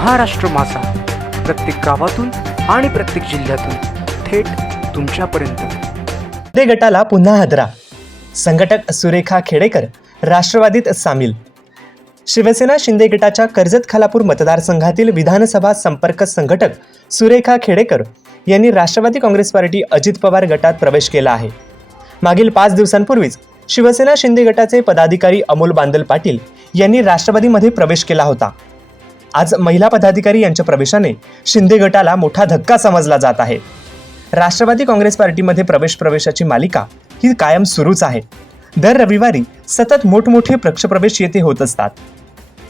महाराष्ट्र मासा प्रत्येक गावातून आणि प्रत्येक जिल्ह्यातून थेट तुमच्यापर्यंत. ते गटाला पुन्हा हादरा. संघटक सुरेखा खेडेकर राष्ट्रवादीत सामील. शिवसेना शिंदे गटाच्या कर्जत खालापूर मतदारसंघातील विधानसभा संपर्क संघटक सुरेखा खेडेकर यांनी राष्ट्रवादी काँग्रेस पार्टी अजित पवार गटात प्रवेश केला आहे. मागील पाच दिवसांपूर्वीच शिवसेना शिंदे गटाचे पदाधिकारी अमोल बांदल पाटील यांनी राष्ट्रवादीमध्ये प्रवेश केला होता. आज महिला पदाधिकारी यांच्या प्रवेशाने शिंदे गटाला मोठा धक्का समजला जात आहे. राष्ट्रवादी काँग्रेस पार्टीमध्ये प्रवेश प्रवेशाची मालिका ही कायम सुरूच आहे. दर रविवारी सतत मोठमोठे पक्षप्रवेश येथे होत असतात.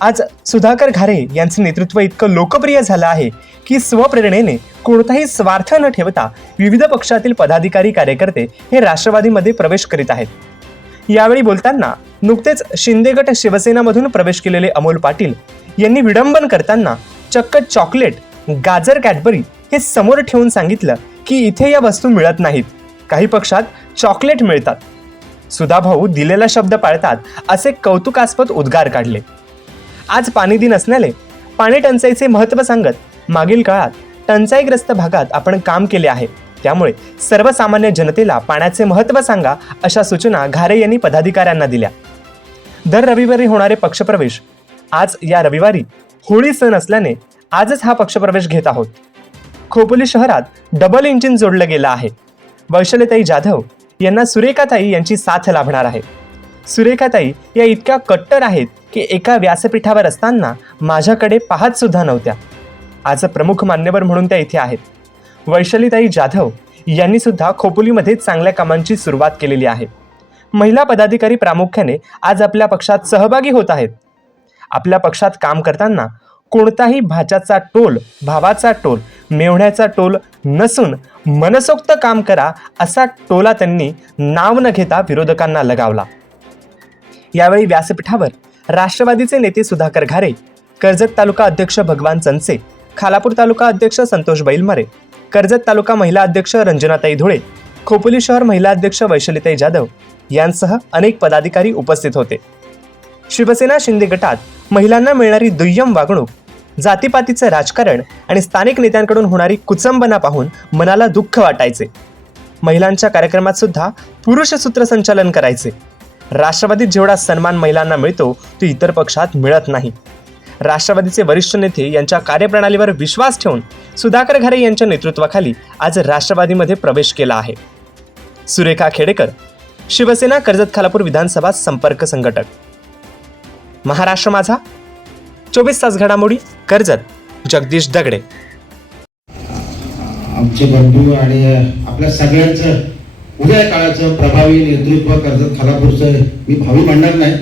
आज सुधाकर घारे यांचं नेतृत्व इतकं लोकप्रिय झालं आहे की स्वप्रेरणेने कोणताही स्वार्थ न ठेवता विविध पक्षातील पदाधिकारी कार्यकर्ते हे राष्ट्रवादीमध्ये प्रवेश करीत आहेत. यावेळी बोलताना नुकतेच शिंदे गट शिवसेनामधून प्रवेश केलेले अमोल पाटील यांनी विडंबन करताना चक्क चॉकलेट गाजर कॅडबरी हे समोर ठेवून सांगितलं की इथे या वस्तू मिळत नाहीत. काही पक्षात चॉकलेट मिळतात. सुधाभाऊ दिलेला शब्द पाळतात असे कौतुकास्पद उद्गार काढले. आज पाणी दिन असल्याने पाणी टंचाईचे महत्त्व सांगत मागील काळात टंचाईग्रस्त भागात आपण काम केले आहे. त्यामुळे सर्वसामान्य जनतेला पाण्याचे महत्त्व सांगा अशा सूचना घारे यांनी पदाधिकाऱ्यांना दिल्या. दर रविवारी होणारे पक्षप्रवेश. आज या रविवारी होळी सण असल्याने आजच हा पक्षप्रवेश घेत आहोत. खोपोली शहरात डबल इंजिन जोडलं गेलं आहे. वैशालीताई जाधव यांना सुरेखाताई यांची साथ लाभणार आहे. सुरेखाताई या इतक्या कट्टर आहेत की एका व्यासपीठावर असताना माझ्याकडे पाहत सुद्धा नव्हत्या. आज प्रमुख मान्यवर म्हणून त्या इथे आहेत. वैशालीताई जाधव यांनी सुद्धा खोपोलीमध्ये चांगल्या कामांची सुरुवात केलेली आहे. महिला पदाधिकारी प्रामुख्याने आज आपल्या पक्षात सहभागी होत आहेत. आपल्या पक्षात काम करताना कोणताही भाच्याचा टोल भावाचा टोल मेवण्याचा टोल नसून मनसोक्त काम करा असा टोला त्यांनी नाव न घेता विरोधकांना लगावला. यावेळी व्यासपीठावर राष्ट्रवादीचे नेते सुधाकर घारे कर्जत तालुका अध्यक्ष भगवान चनसे खालापूर तालुका अध्यक्ष संतोष बैलमरे कर्जत तालुका महिला अध्यक्ष रंजनाताई धुळे खोपोली शहर महिला अध्यक्ष वैशलिताई जाधव यांसह अनेक पदाधिकारी उपस्थित होते. शिवसेना शिंदे गटात महिलांना मिळणारी दुय्यम वागणूक जातीपातीचं राजकारण आणि स्थानिक नेत्यांकडून होणारी कुचंबना पाहून मनाला दुःख वाटायचे. महिलांच्या कार्यक्रमात सुद्धा पुरुष सूत्रसंचालन करायचे. राष्ट्रवादीत जेवढा सन्मान महिलांना मिळतो तो इतर पक्षात मिळत नाही. राष्ट्रवादीचे वरिष्ठ नेते यांच्या कार्यप्रणालीवर विश्वास ठेवून सुधाकर घरे यांच्या नेतृत्वाखाली आज राष्ट्रवादीमध्ये प्रवेश केला आहे. सुरेखा खेडेकर शिवसेना कर्जत खालापूर विधानसभा संपर्क संघटक. महाराष्ट्र माझा चोवीस तास घडामोडी कर्जत जगदीश दगडे. आमचे बंधू आणि आपल्या सगळ्यांचं उद्या काळाचं प्रभावी नेतृत्व कर्जत खालापूरचं मी भावी म्हणणार नाही.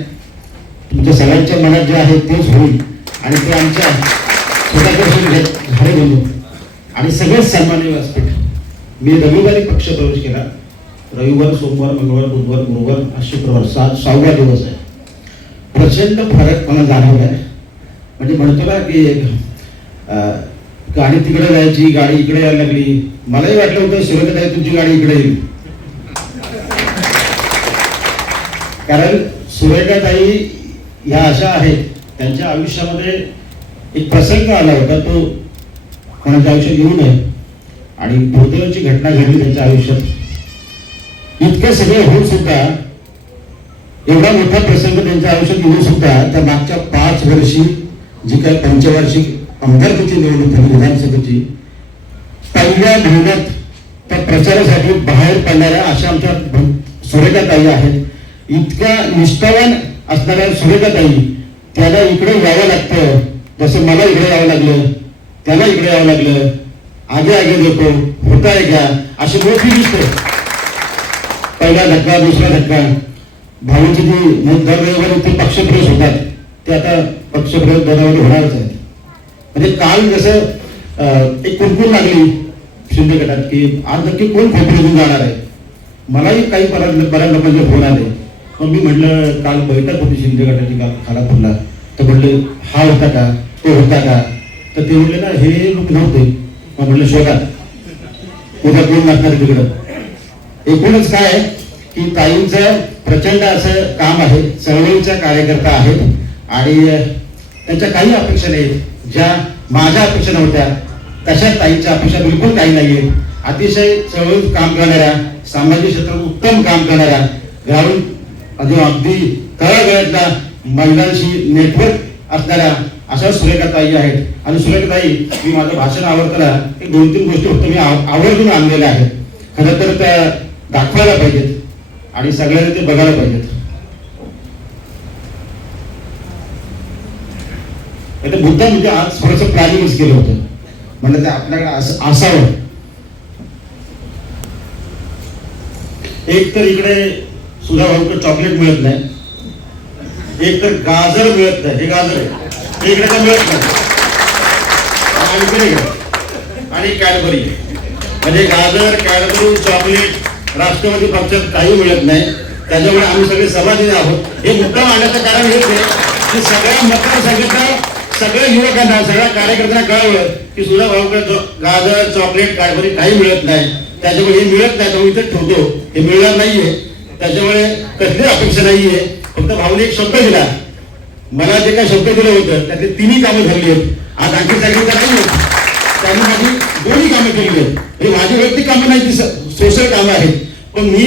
तुमच्या सगळ्यांच्या मनात जे आहे तेच होईल आणि ते आमच्या स्वतःकडे झाले बोलू आणि सगळेच सन्मान्य व्यासपीठ. मी रविवारी पक्ष प्रवेश केला. रविवार सोमवार मंगळवार बुधवार गुरुवार आज शुक्रवार सात सहावा दिवस आहे. प्रचंड फरक मला जाणवला आहे. म्हणजे म्हणतो ना की गाडी तिकडे जायची गाडी इकडे यायला लागली. मलाही वाटलं होतं सुरतताई तुमची गाडी इकडे येईल. कारण सुरेखाताई ह्या अशा आहेत. त्यांच्या आयुष्यामध्ये एक प्रसंग आला होता तो कोणाच्या आयुष्यात येऊ नये. आणि दुर्दैवाची घटना घडली त्यांच्या आयुष्यात. इतकं सगळं होऊन सुद्धा एवढा मोठा प्रसंग त्यांच्या आयुष्यात येऊन सुद्धा त्या मागच्या पाच वर्षी जी काही पंचवार्षिक आमदारकीची निवडणूक झाली विधानसभेची पहिल्या महिन्यात त्या प्रचारासाठी बाहेर पडणाऱ्या अशा आमच्या भ- सुरेखाताई आहेत. इतक्या निष्ठावान असणाऱ्या सुरेखाताई त्याला इकडे यावं लागतं. जसं मला इकडे यावं लागलं त्याला इकडे यावं लागलं. आगे आगे लोक होता आहे का? अशी मोठी दिसते पहिला धक्का दुसरा धक्का. भाऊची जी दर ते पक्षप्रवेश होतात. ते आता पक्षप्रवेश दरवारी होणारच आहेत. म्हणजे काल जसं एक कुणकुण लागली शिंदे गटात की आज नक्की कोण खोपरीतून जाणार आहे? मलाही काही बऱ्याच बऱ्याच लोकांचे फोन आले. मग मी म्हटलं काल बैठक होती शिंदे गटाची काल खालापूरला तर म्हटले हा होता का? तो होता का? तर ते म्हटले ना हे लोक नव्हते. मग म्हटलं शोधा. उद्या कोण लागणार तिकडं? एकूणच काय की ताईंचं प्रचंड असं काम आहे चळवळीच्या कार्यकर्ता आहेत आणि त्यांच्या काही अपेक्षा नाहीत. ज्या माझ्या अपेक्षा नव्हत्या तशा ताईंच्या अपेक्षा बिलकुल काही नाहीये अतिशय चळवळीत काम करणाऱ्या सामाजिक क्षेत्रात उत्तम काम करणाऱ्या ग्रामीण अगदी अगदी तळागळ्यातल्या महिलांशी नेटवर्क असणाऱ्या अशा सुरेखाताई आहेत. आणि सुरेखाताई मी माझं भाषण आवडताना एक दोन तीन गोष्टी फक्त मी आव- आवर्जून आणलेल्या आहेत. खरं तर त्या दाखवायला पाहिजेत. आणि सगळ्यांनी ते बघायला पाहिजेत. आता बुद्धा म्हणजे आज थोडंसं प्लॅनिंगच केलं होतं. म्हणजे ते आपल्याकडे असं असावं. एक तर इकडे सुधा भाऊकडे चॉकलेट मिळत नाही. एक तर गाजर मिळत नाही. हे गाजर आहे. हे इकडे काय मिळत नाही. आणि कॅडबरी. म्हणजे गाजर कॅडबरी चॉकलेट राष्ट्रवादी पक्षात काही मिळत नाही. त्याच्यामुळे आम्ही सगळे समाधानी आहोत. हे मुद्दा मांडण्याचं कारण हेच आहे की सगळ्या मतदारसंघाच्या सगळ्या युवकांना सगळ्या कार्यकर्त्यांना कळवलं की सुद्धा भाऊकडे गाजर चॉकलेट काळभरी काही मिळत नाही. त्याच्यामुळे हे मिळत नाही तर इथे ठेवतो. हे मिळणार नाहीये. त्याच्यामुळे कसली अपेक्षा नाहीये. फक्त भाऊने एक शब्द दिला. मला जे काही शब्द दिलं होतं त्यातले तिन्ही कामं झाली आहेत. आज आणखी सगळी नाही आहेत. त्यांनी माझी दोन्ही कामं केली आहेत. हे माझी वैयक्तिक कामं नाही ती सोशल कामं आहेत. पण मी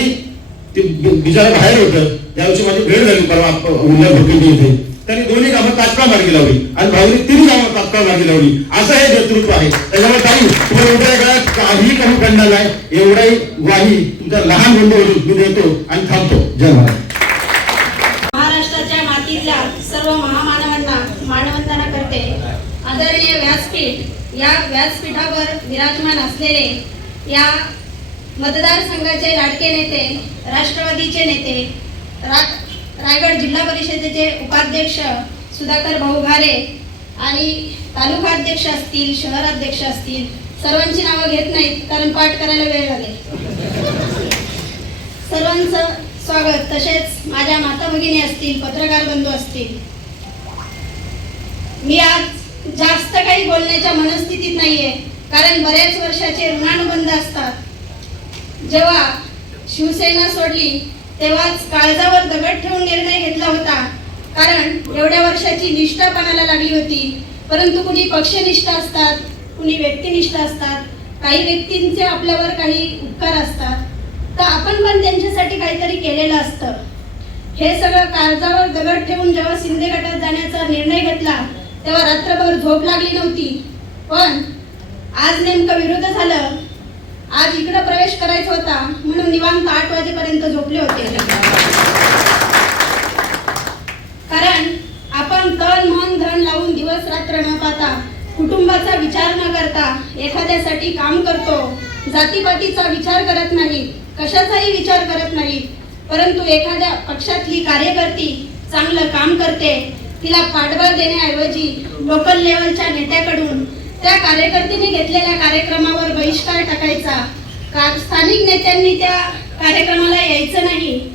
ते बिचारा बाहेर होतं त्या माझी भेट झाली परवा उद्या भोकेली इथे. त्यांनी दोन्ही कामं तात्काळ मार्गी लावली आणि भाऊनी तिन्ही कामं तात्काळ मार्गी लावली. असं हे नेतृत्व आहे. त्याच्यामुळे काही तुम्हाला एवढ्या काळात काही कमी करणार नाही. एवढाही ग्वाही तुमचा लहान बंधू मी देतो आणि थांबतो. जय महाराज महाराष्ट्राच्या मातीतल्या सर्व महामानवांना मानवंदना करते आदरणीय व्यासपीठ या व्यासपीठावर विराजमान असलेले या मतदारसंघाचे लाडके नेते राष्ट्रवादीचे नेते रा रायगड जिल्हा परिषदेचे उपाध्यक्ष सुधाकर भाऊ घारे आणि तालुकाध्यक्ष असतील शहराध्यक्ष असतील सर्वांची नावं घेत नाहीत कारण पाठ करायला वेळ लागेल. सर्वांचं स्वागत. तसेच माझ्या माता भगिनी असतील पत्रकार बंधू असतील. मी आज जास्त काही बोलण्याच्या मनस्थितीत नाहीये. कारण बऱ्याच वर्षाचे ऋणानुबंध असतात. जेव्हा शिवसेना सोडली तेव्हाच काळजावर दगड ठेवून निर्णय घेतला होता. कारण एवढ्या वर्षाची निष्ठा पणाला लागली होती. परंतु कुणी पक्षनिष्ठ असतात कुणी व्यक्तिनिष्ठ असतात काही व्यक्तींचे आपल्यावर काही उपकार असतात. तर आपण पण त्यांच्यासाठी काहीतरी केलेलं असतं. हे सगळं काळजावर दगड ठेवून जेव्हा शिंदे गटात जाण्याचा निर्णय घेतला तेव्हा रात्रभर झोप लागली नव्हती. पण आज नेमकं विरुद्ध झालं. आज इकडं प्रवेश करायचा होता. म्हणून निवांत आठ वाजेपर्यंत झोपले होते. कारण आपण तन मन धन लावून दिवस रात्र न पाहता कुटुंबाचा विचार न करता एखाद्यासाठी काम करतो. जातीपातीचा विचार करत नाही. कशाचाही विचार करत नाही. परंतु एखाद्या पक्षातली कार्यकर्ती चांगलं काम करते. तिला पाठबळ देण्याऐवजी लोकल लेवलच्या नेत्याकडून त्या कार्यकर्तीने घेतलेल्या कार्यक्रमावर बहिष्कार टाकायचा. कार स्थानिक नेत्यांनी त्या कार्यक्रमाला यायचं नाही.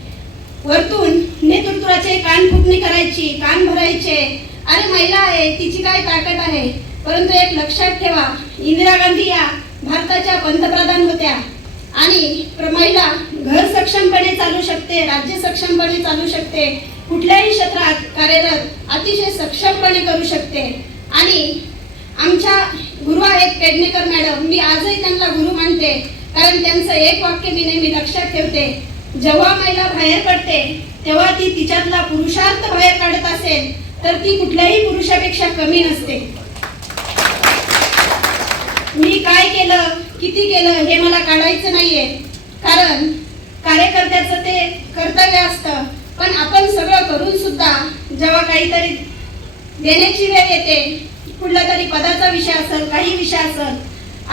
वरतून नेतृत्वाचे कान फुटणी करायची कान भरायचे. अरे महिला आहे तिची काय ताकद आहे? परंतु एक लक्षात ठेवा इंदिरा गांधी या भारताच्या पंतप्रधान होत्या. आणि प्र- महिला घर सक्षमपणे चालू शकते राज्य सक्षमपणे चालू शकते. कुठल्याही क्षेत्रात कार्यरत अतिशय सक्षमपणे करू शकते. आणि आमच्या गुरु आहेत पेडणेकर मॅडम मी आजही त्यांना गुरु मानते. कारण त्यांचं एक वाक्य मी नेहमी लक्षात ठेवते. जेव्हा महिला बाहेर पडते तेव्हा ती तिच्यातला पुरुषार्थ बाहेर काढत असेल तर ती कुठल्याही पुरुषापेक्षा कमी नसते. मी काय केलं किती केलं हे मला काढायचं नाहीये. कारण कार्यकर्त्याचं ते कर्तव्य असतं. पण आपण सगळं करून सुद्धा जेव्हा काहीतरी देण्याची वेळ येते कुठला तरी पदाचा विषय असेल काही विषय असेल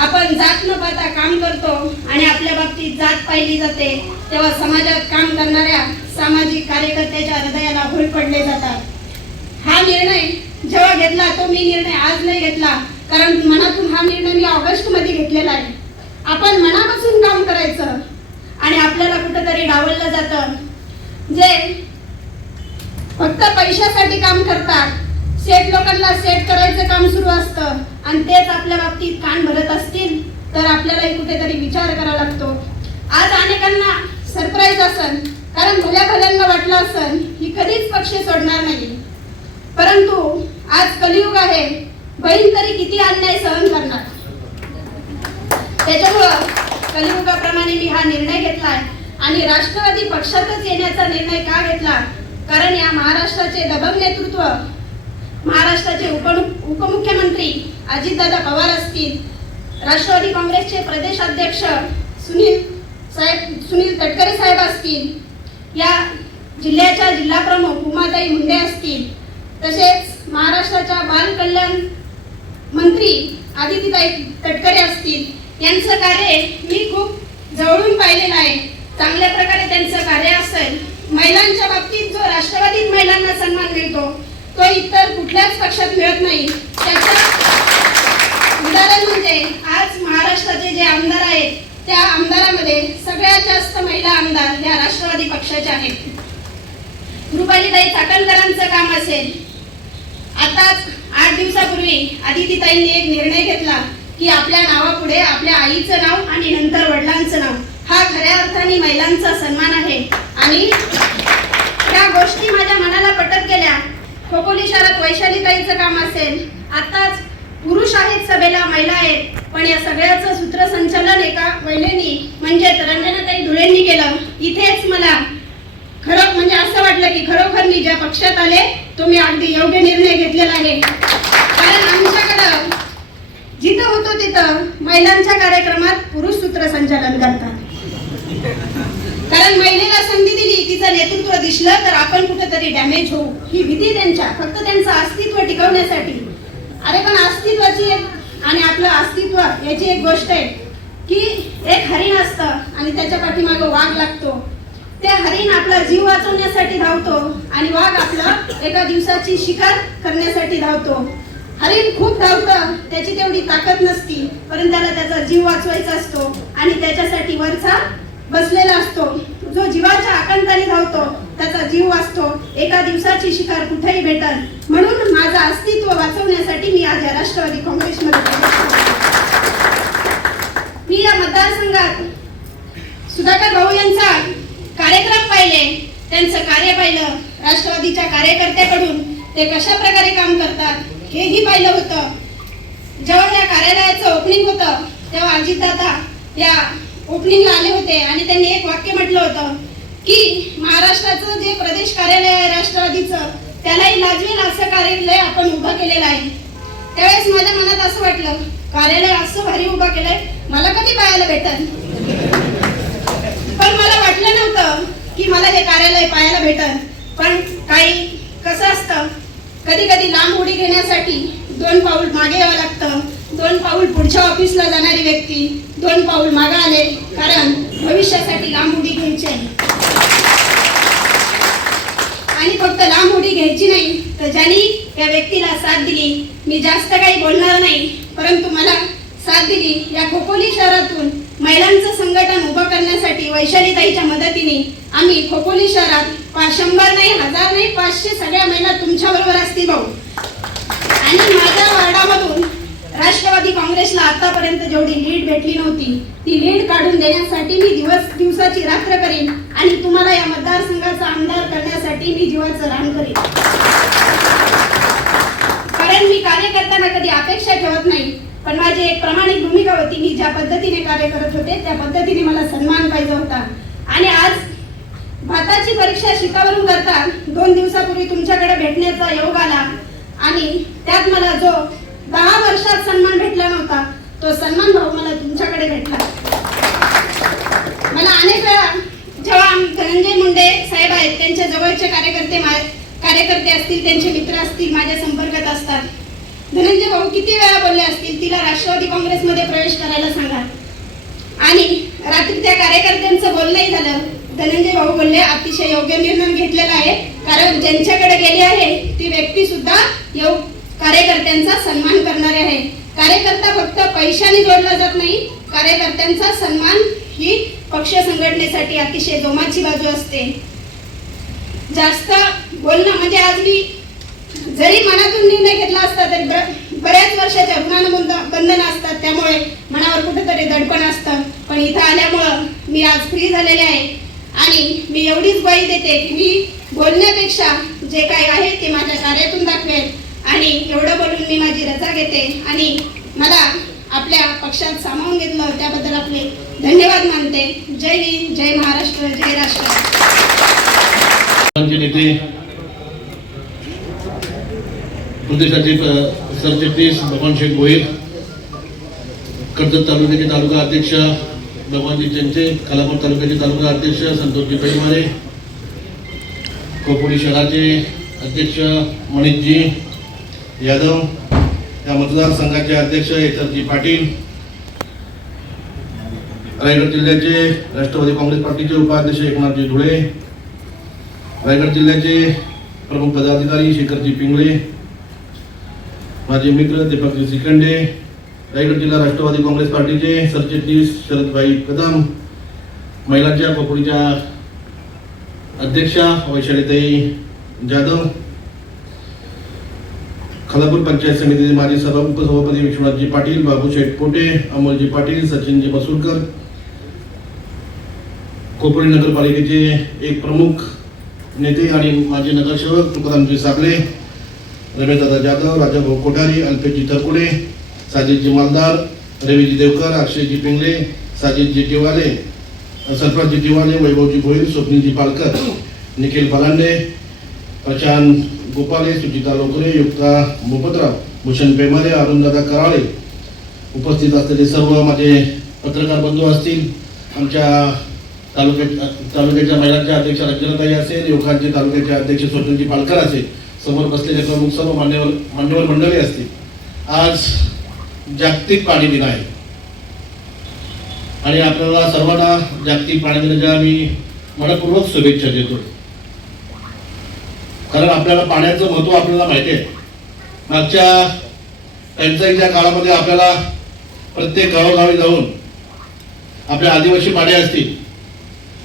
आपण जात न पाहता काम करतो आणि आपल्या बाबतीत जात पाहिली जाते तेव्हा समाजात काम करणाऱ्या सामाजिक कार्यकर्त्याच्या हृदयाला भूल पडले जातात. हा निर्णय जेव्हा घेतला तो मी निर्णय आज नाही घेतला कारण मनातून हा निर्णय मी ऑगस्टमध्ये घेतलेला आहे. आपण मनापासून काम करायचं आणि आपल्याला कुठंतरी डावललं जातं. जे फक्त पैशासाठी काम करतात सेट लोकांना सेट करायचं काम सुरू असतं आणि तेच आपल्या बाबतीत कान भरत असतील तर आपल्यालाही कुठेतरी विचार करावा लागतो. आज अनेकांना सरप्राईज असन कारण भल्या भल्यांना वाटलं असन ही कधीच पक्ष सोडणार नाही. परंतु आज कलियुग आहे बहीण तरी किती अन्याय सहन करणार? त्याच्यामुळं कलियुगाप्रमाणे मी हा निर्णय घेतलाय. आणि राष्ट्रवादी पक्षातच येण्याचा निर्णय का घेतला? कारण या महाराष्ट्राचे दबंग नेतृत्व महाराष्ट्राचे उप उपमुख्यमंत्री अजितदादा पवार असतील. राष्ट्रवादी काँग्रेसचे प्रदेशाध्यक्ष सुनील साहेब सुनील तटकरे साहेब असतील. या जिल्ह्याच्या जिल्हा प्रमुख उमाताई मुंडे असतील. तसेच महाराष्ट्राच्या बाल कल्याण मंत्री आदितीताई तटकरे असतील. यांचं कार्य मी खूप जवळून पाहिलेलं आहे. चांगल्या प्रकारे त्यांचं कार्य असेल महिलांच्या बाबतीत जो राष्ट्रवादीत महिलांना सन्मान मिळतो तो इतर कुठल्याच पक्षात मिळत नाही. त्याचं उदाहरण म्हणजे आज महाराष्ट्राचे जे आमदार आहेत त्या आमदारामध्ये सगळ्यात जास्त महिला आमदार या राष्ट्रवादी पक्षाच्या आहेत. रुपालीताई चाकणकरांचं काम असेल. आताच आठ दिवसापूर्वी आदितीताईंनी एक निर्णय घेतला की आपल्या नावापुढे आपल्या आईचं नाव आणि नंतर वडिलांचं नाव. हा खऱ्या अर्थाने महिलांचा सन्मान आहे. आणि या गोष्टी माझ्या मनाला पटत गेल्या. खोपोली शहरात वैशालीताईचं काम असेल. आताच पुरुष आहेत सभेला महिला आहेत. पण या सगळ्याचं सूत्रसंचालन एका महिलेनी म्हणजे रंजनाताई धुळेंनी केलं. इथेच मला खरं म्हणजे असं वाटलं की खरोखर मी ज्या पक्षात आले तो मी अगदी योग्य निर्णय घेतलेला आहे. कारण आमच्याकडं जिथं होतो तिथं महिलांच्या कार्यक्रमात पुरुष सूत्रसंचालन करतात. कारण महिलेला संधी दिली तिचं नेतृत्व दिसलं तर आपण कुठेतरी डॅमेज होऊ. ही भीती त्यांच्या फक्त त्यांचं अस्तित्व टिकवण्यासाठी. अरे पण अस्तित्वाची एक आणि आपलं अस्तित्व याची एक गोष्ट आहे की एक हरिण असतं आणि त्याच्या पाठीमागं वाघ लागतो. ते हरिण आपला जीव वाचवण्यासाठी धावतो आणि वाघ आपलं एका दिवसाची शिकार करण्यासाठी धावतो. हरिण खूप धावतं त्याची तेवढी ताकद नसती परंतु त्याला त्याचा जीव वाचवायचा असतो आणि त्याच्यासाठी वरचा बसलेला असतो. जो जीवाच्या आकांताने धावतो त्याचा जीव वाचतो. एका दिवसाची शिकार कुठेही भेटल म्हणून माझं अस्तित्व वाचवण्यासाठी मी आज या राष्ट्रवादी काँग्रेसमध्ये मी या मतदारसंघात सुधाकर भाऊ यांचा कार्यक्रम पाहिले. त्यांचं कार्य पाहिलं. राष्ट्रवादीच्या कार्यकर्त्याकडून ते कशा प्रकारे काम करतात हेही पाहिलं होतं. जेव्हा या कार्यालयाचं ओपनिंग होतं तेव्हा अजितदादा या ओपनिंगला आले होते आणि त्यांनी एक वाक्य म्हटलं होतं की महाराष्ट्राचं जे प्रदेश कार्यालय आहे राष्ट्रवादीचं त्यालाही लाजवेल असं कार्यालय आपण उभं केलेलं आहे. त्यावेळेस माझ्या मनात असं वाटलं कार्यालय असं भारी उभं केलंय मला कधी पाहायला भेटल पण मला वाटलं नव्हतं की मला हे कार्यालय पाहायला भेटल पण काही कसं असतं कधी कधी लांब उडी घेण्यासाठी दोन पाऊल मागे यावं लागतं. दोन पाऊल पुढच्या ऑफिसला जाणारी व्यक्ती दोन पाऊल मागा आले कारण भविष्यासाठी लांब उडी घ्यायची आहे. आणि फक्त लांब उडी घ्यायची नाही तर ज्यांनी या व्यक्तीला साथ दिली मी जास्त काही बोलणार नाही परंतु मला साथ दिली. या खोपोली शहरातून महिलांचं संघटन उभं करण्यासाठी वैशालीताईच्या मदतीने आम्ही खोपोली शहरात पाच शंभर नाही हजार नाही पाचशे सगळ्या महिला तुमच्याबरोबर असतील भाऊ. आणि माझ्या वार्डामधून राष्ट्रवादी काँग्रेसला आतापर्यंत जेवढी लीड भेटली नव्हती ती लीड काढून देण्यासाठी मी दिवस दिवसाची रात्र करेन आणि तुम्हाला या मतदारसंघाचा आमदार करण्यासाठी मी जीवाचं रान करेन. कारण मी कार्य करताना कधी अपेक्षा ठेवत नाही पण माझी एक प्रामाणिक भूमिका होती मी ज्या पद्धतीने कार्य करत होते त्या पद्धतीने मला सन्मान पाहिजे होता. आणि आज भाताची परीक्षा शिकावरून करता दोन दिवसापूर्वी तुमच्याकडे भेटण्याचा योग आला आणि त्यात मला जो दहा वर्षात सन्मान भेटला नव्हता. तो सन्मान भाऊ मला तुमच्याकडे भेटला. मला अनेक वेळा जेव्हा धनंजय मुंडे साहेब आहेत त्यांच्या जवळचे कार्यकर्ते कार्यकर्ते असतील त्यांचे मित्र असतील माझ्या संपर्कात असतात. धनंजय भाऊ किती वेळा बोलले असतील तिला राष्ट्रवादी काँग्रेसमध्ये प्रवेश करायला सांगा. आणि रात्री त्या कार्यकर्त्यांचं बोलणंही झालं. धनंजय भाऊ बोलले अतिशय योग्य निर्णय घेतलेला आहे. कारण ज्यांच्याकडे गेली आहे ती व्यक्ती सुद्धा योग कार्यकर्त्यांचा सन्मान करणारे आहे. कार्यकर्ता फक्त पैशाने जोडला जात नाही कार्यकर्त्यांचा सन्मान ही पक्ष संघटनेसाठी अतिशय जोमाची बाजू असते. जास्त बोलणं म्हणजे आज मी जरी मनातून निर्णय घेतला असता तरी बऱ्याच वर्षाच्या ऋणानुबंध बंधन असतात त्यामुळे मनावर कुठेतरी दडपण असतं. पण इथं आल्यामुळं मी आज फ्री झालेले आहे. आणि मी एवढीच ग्वाही देते की मी बोलण्यापेक्षा जे काही आहे ते माझ्या कार्यातून दाखवेल. आणि एवढं बोलून मी माझी रजा घेते. आणि मला आपल्या पक्षात सामावून घेतलं त्याबद्दल आपले धन्यवाद मानते. जय हिंद जय महाराष्ट्र जय राष्ट्र. नेते प्रदेशाचे सरचिटणीस भगवान शेख गोहिल कर्जत तालुक्याचे तालुका अध्यक्ष भगवानजी चंचे कालापूर तालुक्याचे तालुका अध्यक्ष संतोषजी पैमारे खोपोली शहराचे अध्यक्ष मणितजी यादव या मतदारसंघाचे अध्यक्ष येतरजी पाटील रायगड जिल्ह्याचे राष्ट्रवादी काँग्रेस पार्टीचे उपाध्यक्ष एकनाथजी धुळे रायगड जिल्ह्याचे प्रमुख पदाधिकारी शेखरजी पिंगळे माझे मित्र दीपकजी सिकंडे रायगड जिल्हा राष्ट्रवादी काँग्रेस पार्टीचे सरचिटणीस शरदभाई कदम महिलांच्या पकडीच्या अध्यक्षा वैशालीताई जाधव खालापूर पंचायत समितीचे माजी सभा उपसभापती विश्वनाथजी पाटील बाबू शेठ पोटे अमोलजी पाटील सचिनजी मसूरकर. कोपरी नगरपालिकेचे एक प्रमुख नेते आणि माजी नगरसेवक तुकारामजी साबळे रमेशदादा जाधव राजाभाऊ कोठारी अल्पेशजी तरकुडे साजिदजी मालदार रवीजी देवकर अक्षयजी पिंगळे साजिदजी टिवाले सरपंचजी टिवाले वैभवजी भोईर स्वप्नीजी पालकर निखिल फलांडे प्रशांत गोपाले सुचिता लोकरे युक्ता मोपतराव भूषण पेमारे अरुणदादा कराळे उपस्थित असलेले सर्व माझे पत्रकार बंधू असतील आमच्या तालुक्या तालुक्याच्या महिलांच्या अध्यक्ष रंजनाताई असेल युवकांचे तालुक्याचे अध्यक्ष स्वतंत्रजी पालकर असेल समोर बसलेले प्रमुख सर्व मान्यवर मान्यवर मंडळी असतील आज जागतिक पाणी दिन आहे आणि आपल्याला सर्वांना जागतिक पाणी दिनाच्या मी मनपूर्वक शुभेच्छा देतो कारण आपल्याला पाण्याचं महत्त्व आपल्याला माहिती आहे. मागच्या टंचाईच्या काळामध्ये आपल्याला प्रत्येक गावोगावी जाऊन आपल्या आदिवासी पाड्या असतील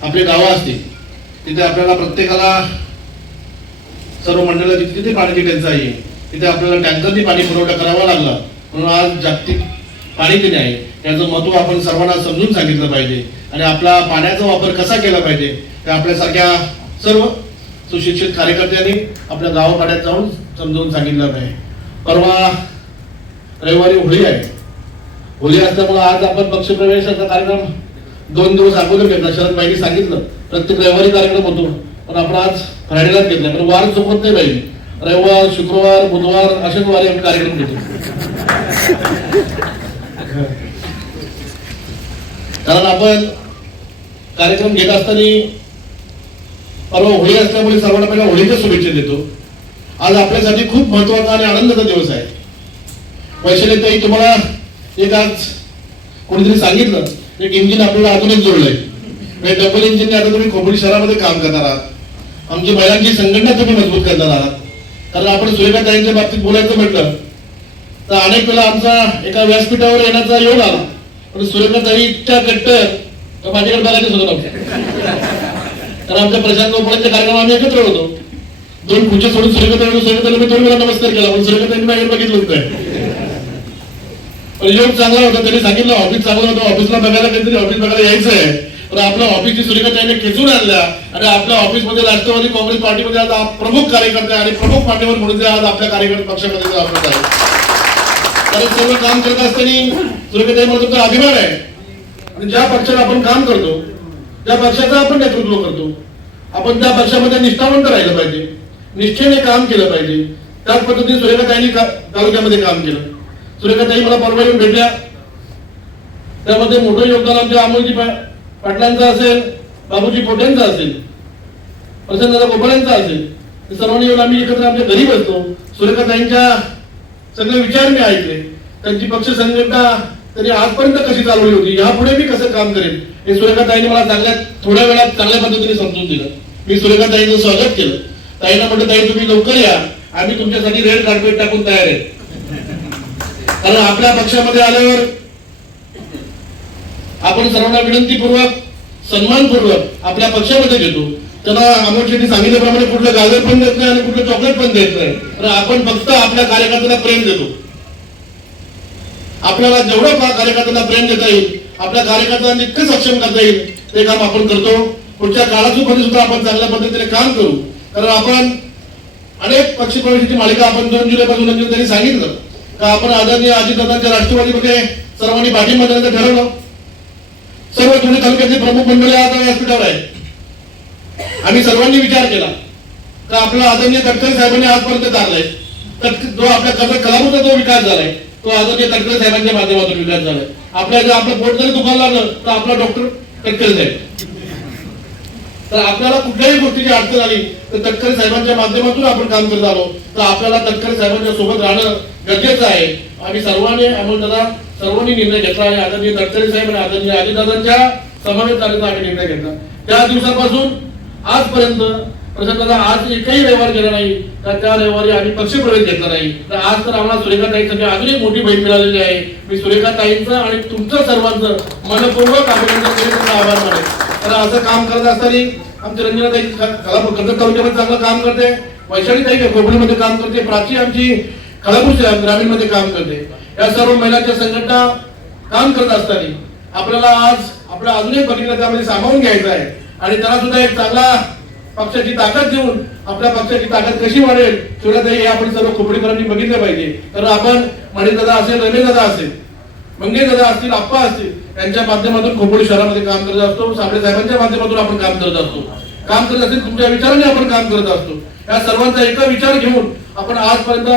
आपली गावं असतील तिथे आपल्याला प्रत्येकाला सर्व मंडळाची तिथे पाण्याची टंचाई आहे तिथे आपल्याला टँकरनी पाणी पुरवठा करावा लागला म्हणून आज जागतिक पाणी दिन आहे. याचं महत्त्व आपण सर्वांना समजून सांगितलं पाहिजे. आणि आपला पाण्याचा वापर कसा केला पाहिजे ते आपल्यासारख्या सर्व सुशिक्षित कार्यकर्त्यांनी आपल्या गावापाड्यात जाऊन समजावून सांगितलं नाही परवा रविवारी होळी आहे. होळी असल्यामुळे आज आपण पक्षप्रवेशाचा कार्यक्रम दोन दिवस अगोदर घेतला. शरद बाईंनी सांगितलं प्रत्येक रविवारी कार्यक्रम होतो. पण आपण आज फ्रायडेलाच घेतला पण वार चुकवत नाही पाहिजे रविवार शुक्रवार बुधवार असेच वारी आपण कार्यक्रम घेतो. कारण आपण कार्यक्रम घेत असताना परवा होळी असल्यामुळे सर्वांना पहिला होळीच्या शुभेच्छा देतो. आज आपल्यासाठी खूप महत्त्वाचा आणि आनंदाचा दिवस आहे. वैशालीताई तुम्हाला एक आज कोणीतरी सांगितलं? एक इंजिन आपल्याला अजूनच जोडलंय. म्हणजे डबल इंजिनने आता तुम्ही खोबडी शहरामध्ये काम करणार आहात. आमची महिलांची संघटना तुम्ही मजबूत करणार आहात. कारण आपण सूर्यकांताईंच्या बाबतीत बोलायचं म्हटलं तर अनेक वेळा आमचा एका व्यासपीठावर येण्याचा योग आला. पण सूर्यकांताई इतक्या कट्ट तर माझ्याकडे बघायचं सुद्धा नव्हतं. कारण आमच्या प्रशांत गोपाळांच्या कार्यक्रम आम्ही एकत्र होतो. दोन खुर्च्या सोडून सूर्यकांताई सूर्यकांताईला मी दोन वेळा नमस्कार केला पण सूर्यकांताईंनी पण योग चांगला होता त्यांनी सांगितलं ऑफिस चांगलं होतं ऑफिसला बघायला काहीतरी ऑफिस बघायला यायचं आहे पण आपल्या ऑफिसची सुरेखा त्याने खेचून आणल्या. आणि आपल्या ऑफिसमध्ये राष्ट्रवादी काँग्रेस पार्टीमध्ये आज प्रमुख कार्यकर्ते आणि प्रमुख पार्टीवर म्हणून ते आज आपल्या कार्यकर्ते पक्षामध्ये ते वापरत आहे कारण सर्व काम करत असताना सुरेखाताई मला तुमचा अभिमान आहे. आणि ज्या पक्षाला आपण काम करतो त्या पक्षाचं आपण नेतृत्व करतो. आपण त्या पक्षामध्ये निष्ठावंत राहिलं पाहिजे. निष्ठेने काम केलं पाहिजे. त्याच पद्धतीने सुरेखाताईंनी तालुक्यामध्ये काम केलं. सुरेखाताई मला परवा येऊन भेटल्या. त्यामध्ये मोठं योगदान आमच्या अमोलजी पा- पाटलांचं असेल बाबूजी पोट्यांचं असेल प्रसन्नदादा गोपाळांचं असेल हे सर्वांनी येऊन आम्ही एकत्र आमच्या घरी बसतो सुरेखाताईंच्या सगळे विचार मी ऐकले. त्यांची पक्ष संघटना त्यांनी आजपर्यंत कशी चालवली होती? यापुढे मी कसं काम करेन? हे सुरेखाताईने मला चांगल्या थोड्या वेळात चांगल्या पद्धतीने समजून दिलं. मी सुरेखाताईचं स्वागत केलं. ताईला म्हटलं ताई तुम्ही लवकर या. आम्ही तुमच्यासाठी रेड कार्पेट टाकून तयार आहे. कारण आपल्या पक्षामध्ये आल्यावर आपण सर्वांना विनंतीपूर्वक सन्मानपूर्वक आपल्या पक्षामध्ये घेतो. त्यांना अमोल शेट्टी सांगितल्याप्रमाणे कुठलं गाजर पण देत नाही आणि कुठलं चॉकलेट पण देत नाही. तर आपण फक्त आपल्या कार्यकर्त्यांना प्रेम देतो. आपल्याला जेवढं कार्यकर्त्यांना प्रेम देता येईल आपल्या कार्यकर्त्यांना इतकं सक्षम करता येईल ते काम आपण करतो. पुढच्या काळामध्ये सुद्धा आपण चांगल्या पद्धतीने काम करू. कारण आपण अनेक पक्षप्रवेशाची मालिका आपण दोन जुलैपासून त्यांनी सांगितलं. का आपण आदरणीय अजितदादांच्या राष्ट्रवादीमध्ये सर्वांनी पाठिंबा देण्याचं ठरवलं. सर्व धुळे तालुक्यातले प्रमुख मंडळी आता व्यासपीठावर आहे आम्ही सर्वांनी विचार केला. का आपला आदरणीय तटकरे साहेबांनी आजपर्यंत चाललाय तर जो आपल्या कर्ज कलामूचा जो विकास झालाय तो आदरणीय तटकरे साहेबांच्या माध्यमातून विकास झालाय आपल्या जर आपलं पोट जरी दुखायला लागलं तर आपला डॉक्टर तटकरे साहेब. तर आपल्याला कुठल्याही गोष्टीची अडचण आली तर तटकरे साहेबांच्या माध्यमातून आपण काम करत आलो. तर आपल्याला तटकरे साहेबांच्या सोबत राहणं गरजेचं आहे. आणि सर्वांनी अमोलदादा सर्वांनी निर्णय घेतला आणि आदरणीय तटकरे साहेब आणि आदरणीय अजितदादांच्या समावेश झाल्याचा आम्ही निर्णय घेतला. त्या दिवसापासून आजपर्यंत प्रशासनाला आज एकही व्यवहार केला नाही तर त्या रविवारी आम्ही पक्षप्रवेश घेतला नाही? तर आज तर आम्हाला सुरेखा ताईंसाठी अजून एक मोठी भेट मिळालेली आहे. मी सुरेखा ताईंचं आणि तुमचं सर्वांचं मनपूर्वक अभिनंदन आभार मानेल तर असं काम करत असताना आमची रंजनाताई कला कर्जत तालुक्यामध्ये चांगलं काम करते. वैशाली ताई कोकणीमध्ये काम करते. प्राची आमची खळापूर ग्रामीणमध्ये काम करते. या सर्व महिलांच्या संघटना काम करत असताना आपल्याला आज आपल्या अजून एक बघितलं त्यामध्ये सामावून घ्यायचं आहे. आणि त्याला सुद्धा एक चांगला पक्षाची ताकद देऊन आपल्या पक्षाची ताकद कशी वाढेल शिवराताई हे आपण सर्व खोपडीकरांनी बघितलं पाहिजे. तर आपण मणित दादा असेल रमेश दादा असेल मंगेश दादा असतील आप्पा असतील यांच्या माध्यमातून खोपडी शहरामध्ये काम करत असतो साबळे साहेबांच्या माध्यमातून आपण काम करत असतो. काम करत असेल तुमच्या विचाराने आपण काम करत असतो. या सर्वांचा एक विचार घेऊन आपण आजपर्यंत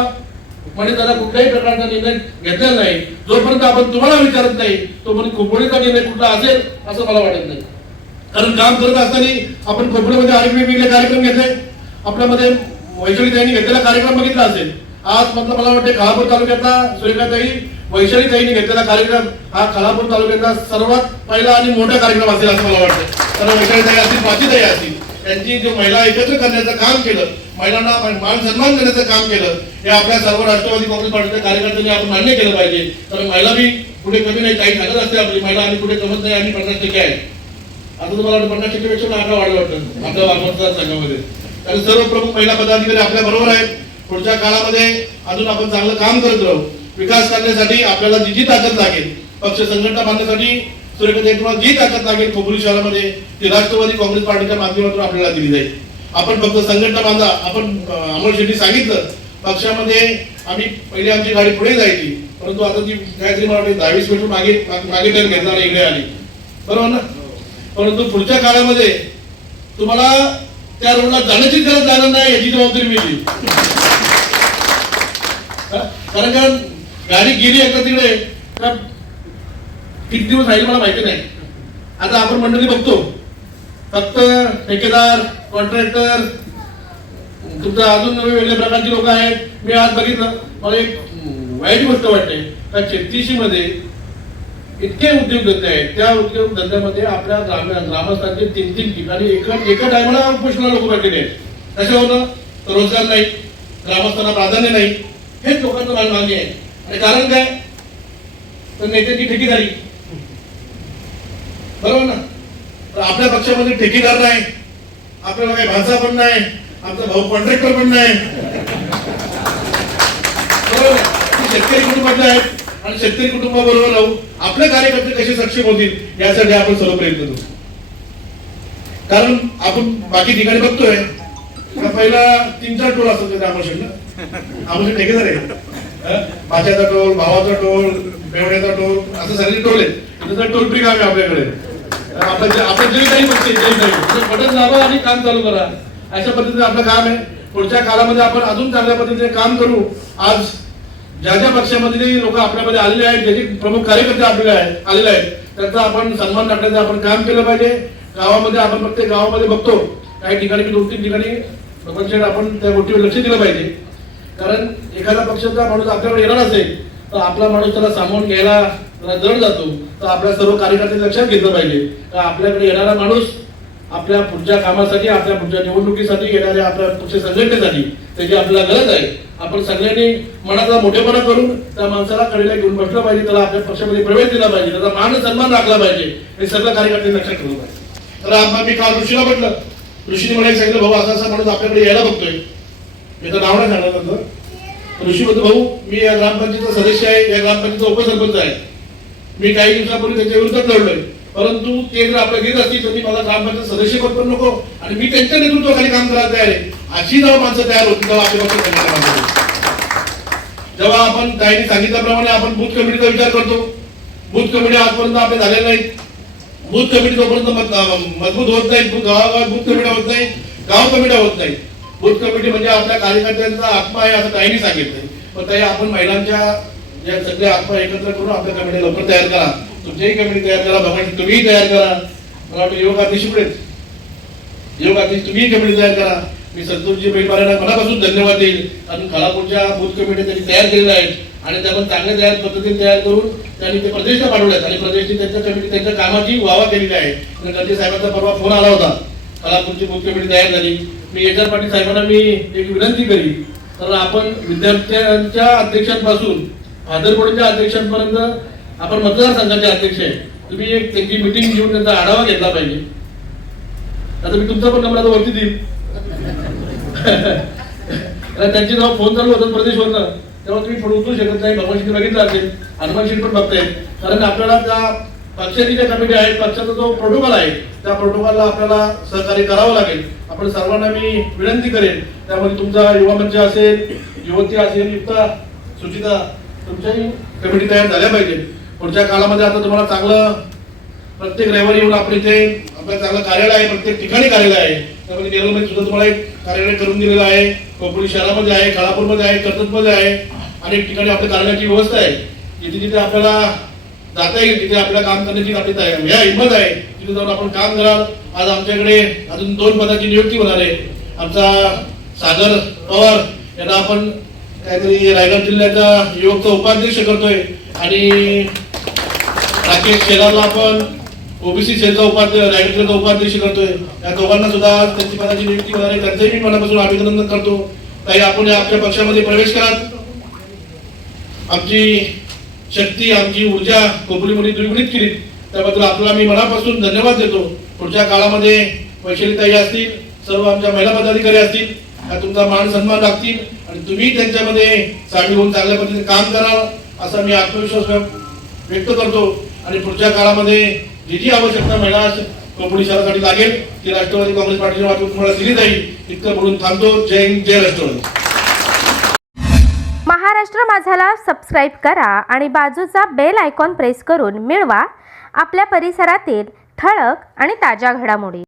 म्हणजे त्याला कुठल्याही प्रकारचा निर्णय घेतलेला नाही. जोपर्यंत आपण तुम्हाला विचारत नाही तोपर्यंत खोपोलीचा निर्णय कुठला असेल असं मला वाटत नाही. कारण काम करत असताना आपण कोकणामध्ये अनेक वेगवेगळे कार्यक्रम घेतले. आपल्यामध्ये वैशाली ताईंनी घेतलेला कार्यक्रम बघितला असेल. आज मतलब मला वाटते खालापूर तालुक्यातला सुरेखाताई वैशाली ताईंनी घेतलेला कार्यक्रम हा खालापूर तालुक्यातला सर्वात पहिला आणि मोठा कार्यक्रम असेल असं मला वाटतं कारण वैशाली ताई असतील प्राचीताई असतील त्यांची जो महिला एकत्र करण्याचं काम केलं महिलांना मान सन्मान करण्याचं काम केलं हे आपल्या सर्व राष्ट्रवादी काँग्रेस पार्टीच्या कार्यकर्त्यांनी आपण मान्य केलं पाहिजे. कारण महिला बी कुठे कमी नाही काही सांगत असते आपली महिला आणि कुठे कमत नाही आणि पन्नास टक्के आहे. आता तुम्हाला पन्नास टक्केपेक्षा आकडा वाढला वाटतं. आपल्या मतदार संघामध्ये. कारण सर्व प्रमुख महिला पदाधिकारी आपल्या बरोबर आहेत. पुढच्या काळामध्ये अजून आपण चांगलं काम करत राहू. विकास करण्यासाठी आपल्याला जी जी ताकद लागेल. पक्ष संघटना बांधण्यासाठी सुरेखाताई तुम्हाला जी ताकद लागेल खोबरी शहरामध्ये ती राष्ट्रवादी काँग्रेस पार्टीच्या माध्यमातून आपल्याला दिली जाईल. आपण फक्त संघटना बांधा. आपण अमोल शेट्टी सांगितलं पक्षामध्ये आम्ही पहिली आमची गाडी पुढे जायची. परंतु आता ती काहीतरी मला दहावीस मिनिट मागे मागे टर्न घेतला इकडे आली. बरोबर ना? परंतु पुढच्या काळामध्ये तुम्हाला त्या रोडला जाण्याची गरज लागणार नाही याची जबाबदारी मी कारण कारण का गाडी गेली एकदा तिकडे किती दिवस राहील मला माहिती नाही. आता आपण मंडळी बघतो. फक्त ठेकेदार कॉन्ट्रॅक्टर तुमचं अजून नवे वेगळ्या प्रकारची लोक आहेत. मी आज बघितलं मला एक वाईट गोष्ट वाटते. का छत्तीशी मध्ये इतके उद्योगधंदे आहेत. त्या उद्योगधंद्यामध्ये आपल्या ग्राम ग्रामस्थांचे तीन तीन ठिकाणी एका एका टायमाला उपोषणाला लोक भेटलेले आहेत. कशा होतं तर रोजगार नाही ग्रामस्थांना प्राधान्य नाही. हेच लोकांचं मान मान्य आहे. आणि कारण काय? तर नेत्यांची ठेकेदारी. बरोबर ना? तर आपल्या पक्षामध्ये ठेकेदार नाही. आपल्याला काही भाषा पण नाही. आमचा भाऊ कॉन्ट्रॅक्टर पण नाही. बरोबर शेतकरी कुटुंबातले आहेत? आणि शेतकरी कुटुंबाबरोबर राहू आपले कार्यकर्ते कसे सक्षम होतील यासाठी आपण सर्व प्रयत्न करू. कारण आपण बाकी ठिकाणी बघतोय पहिला तीन चार टोल असतात त्या आमोशेला आमोशे ठेकेदार आहे टोल भावाचा टोल बेवड्याचा टोल असं सगळे टोल आहेत. त्याचा टोल फ्री काम आहे आपल्याकडे. आपलं जे- जे काही बघते जे काही बटन दाबा आणि काम चालू करा. अशा पद्धतीने आपलं काम आहे. पुढच्या काळामध्ये आपण अजून चांगल्या पद्धतीने काम करू. आज ज्या ज्या पक्षामध्ये लोक आपल्यामध्ये आलेले आहेत ज्याचे प्रमुख कार्यकर्ते आपल्याला आहेत आलेले आहेत त्यांचा आपण सन्मान राखण्याचं आपण काम केलं पाहिजे. गावामध्ये आपण प्रत्येक गावामध्ये बघतो. काही ठिकाणी दोन तीन ठिकाणी लोकांच्या आपण त्या गोष्टीवर लक्ष दिलं पाहिजे. कारण एखादा पक्षाचा माणूस आपल्याकडे येणार असेल तर आपला माणूस त्याला सामावून घ्यायला त्याला जड जातो. तर आपल्या सर्व कार्यकर्ते लक्षात घेतलं पाहिजे. का आपल्याकडे येणारा माणूस आपल्या पुढच्या कामासाठी आपल्या पुढच्या निवडणुकीसाठी येणाऱ्या आपल्या पुढच्या संघटनेसाठी त्याची आपल्याला गरज आहे. आपण सगळ्यांनी मनाचा मोठेपणा करून त्या माणसाला कडेला घेऊन बसलं पाहिजे त्याला आपल्या पक्षामध्ये प्रवेश दिला पाहिजे त्याचा मान सन्मान राखला पाहिजे हे सगळं कार्यकर्ते लक्षात ठेवलं पाहिजे. तर आम्हा- मी काल ऋषीला म्हटलं ऋषीने मला सांगितलं भाऊ असा असा माणूस आपल्याकडे यायला बघतोय. मी तर नाव नाही सांगणार नंतर. ऋषी म्हणतो भाऊ मी या ग्रामपंचायतीचा सदस्य आहे या ग्रामपंचायतीचा उपसरपंच आहे. मी काही दिवसापूर्वी त्याच्या विरोधात लढलोय. परंतु ते जर आपलं घेत असतील तर मी मला ग्रामपंचायत सदस्य पद पण नको आणि मी त्यांच्या नेतृत्वाखाली काम करायला तयार आहे. अशी जेव्हा माणसं तयार होती तेव्हा आपले जेव्हा आपण ताईने सांगितल्याप्रमाणे आपण बूथ कमिटीचा विचार करतो बूथ कमिटी आजपर्यंत आपले झालेले नाहीत. बूथ कमिटी जोपर्यंत मजबूत होत नाही गावागावात बूथ कमिट्या होत नाही गाव कमिट्या होत नाही. बूथ कमिटी म्हणजे आपल्या कार्यकर्त्यांचा आत्मा आहे असं ताईने सांगितलं पण ताई आपण महिलांच्या या सगळे आत्मा एकत्र करून आपल्या कमिटी लवकर तयार करा. तुमच्याही कमिटी तयार करा भगवान तुम्हीही तयार करा. मला वाटतं योग अध्यक्ष पुढेच योग अध्यक्ष तुम्ही कमिटी तयार करा. मी संतोषजी बैलवाल्यांना मनापासून धन्यवाद देईल. कारण खालापूरच्या बूथ कमिटी त्यांनी तयार केलेल्या आहेत. आणि त्या पण चांगल्या तयार पद्धतीने तयार करून त्यांनी ते प्रदेशला पाठवल्यात आणि प्रदेशची त्यांच्या कमिटी त्यांच्या कामाची वावा केलेली आहे. आणि गणजी साहेबांचा परवा फोन आला होता. खालापूरची बूथ कमिटी तयार झाली. मी एच आर पाटील साहेबांना मी एक विनंती करी. तर आपण विद्यार्थ्यांच्या अध्यक्षांपासून फादर बोर्डच्या अध्यक्षांपर्यंत आपण मतदारसंघाचे अध्यक्ष आहे तुम्ही एक त्यांची मिटिंग घेऊन त्यांचा आढावा घेतला पाहिजे. आता मी तुमचा पण नंबर आता वरती देईल त्यांचे जेव्हा फोन चालू होतात प्रदेशवरनं तेव्हा तुम्ही फोन उचलू शकत नाही. भगवान शिंदे बघितलं असेल. हनुमान शिंदे पण बघताय कारण आपल्याला त्या पक्षाची ज्या कमिटी आहेत पक्षाचा जो प्रोटोकॉल आहे त्या प्रोटोकॉलला आपल्याला सहकार्य करावं लागेल. आपण सर्वांना मी विनंती करेन. त्यामध्ये तुमचा युवा मंच असेल युवती असेल युक्ता सुचिता तुमच्याही कमिटी तयार झाल्या पाहिजे पुढच्या काळामध्ये आता तुम्हाला चांगलं प्रत्येक रविवारी येऊन आपण इथे आपलं चांगलं कार्यालय आहे प्रत्येक ठिकाणी कार्यालय आहे. त्यामध्ये नेरूळमध्ये सुद्धा तुम्हाला एक कार्यालय करून दिलेलं आहे. कोकणी शहरामध्ये आहे काळापूरमध्ये आहे कर्जतमध्ये आहे. अनेक ठिकाणी आपल्या कार्यालयाची व्यवस्था आहे. जिथे जिथे आपल्याला जाता येईल तिथे आपल्याला काम करण्याची आपली तयारी ह्या हिंमत आहे. तिथे जाऊन आपण काम कराल. आज आमच्याकडे अजून दोन पदाची नियुक्ती होणार आहे. आमचा सागर पवार यांना आपण काहीतरी रायगड जिल्ह्याचा युवकचा उपाध्यक्ष करतोय. आणि राकेश शेलारला आपण ओबीसी सेलचा उपाध्यक्ष रायगड उपाध्यक्ष करतोय. या दोघांना सुद्धा त्यांची पदाची नियुक्ती होणार आहे. त्यांचंही मी मनापासून अभिनंदन करतो. काही आपण या आपल्या पक्षामध्ये प्रवेश करा आमची शक्ती आमची ऊर्जा कोपलीमुळे द्विगुणित केली. त्याबद्दल आपला मी मनापासून धन्यवाद देतो. पुढच्या काळामध्ये वैशालीताई असतील सर्व आमच्या महिला पदाधिकारी असतील तुमचा मान सन्मान राखतील आणि तुम्ही त्यांच्यामध्ये सामील होऊन चांगल्या पद्धतीने काम कराल असा मी आत्मविश्वास व्यक्त करतो. आणि पुढच्या काळामध्ये जी जी आवश्यकता महिला कोपडी शहरासाठी लागेल ती राष्ट्रवादी काँग्रेस पार्टीच्या माध्यमातून तुम्हाला दिली जाईल. इतकं बोलून थांबतो. जय हिंद जय राष्ट्रवादी. महाराष्ट्र माझाला सबस्क्राईब करा आणि बाजूचा बेल आयकॉन प्रेस करून मिळवा. आपल्या परिसरातील ठळक आणि ताज्या घडामोडी.